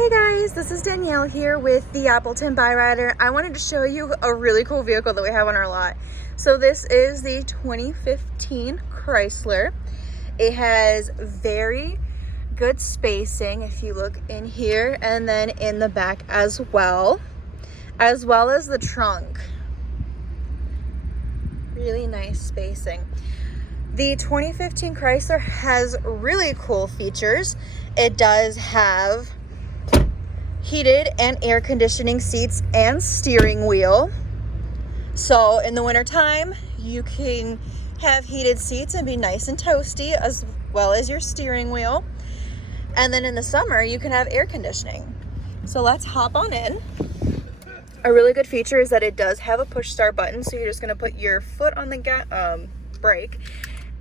Hey guys, this is Danielle here with the Appleton Byrider. I wanted to show you a really cool vehicle that we have on our lot. So this is the 2015 Chrysler. It has very good spacing if you look in here and then in the back as well as the trunk. Really nice spacing. The 2015 Chrysler has really cool features. It does have heated and air conditioning seats and steering wheel. So in the winter time, you can have heated seats and be nice and toasty, as well as your steering wheel. And then in the summer, you can have air conditioning. So let's hop on in. A really good feature is that it does have a push start button. So you're just gonna put your foot on the brake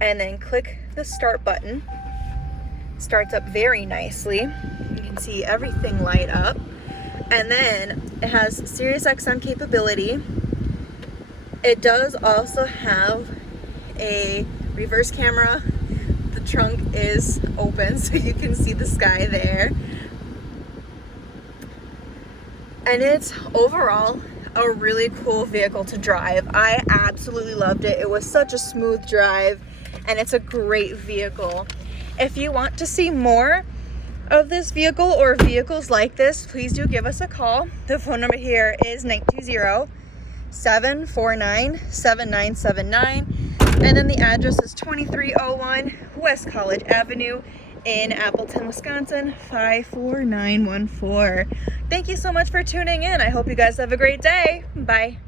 and then click the start button. Starts up very nicely. You can see everything light up. And then it has Sirius XM capability. It does also have a reverse camera. The trunk is open so you can see the sky there. And it's overall a really cool vehicle to drive. I absolutely loved it. It was such a smooth drive and it's a great vehicle. If you want to see more of this vehicle or vehicles like this, please do give us a call. The phone number here is 920-749-7979. And then the address is 2301 West College Avenue in Appleton, Wisconsin, 54914. Thank you so much for tuning in. I hope you guys have a great day. Bye.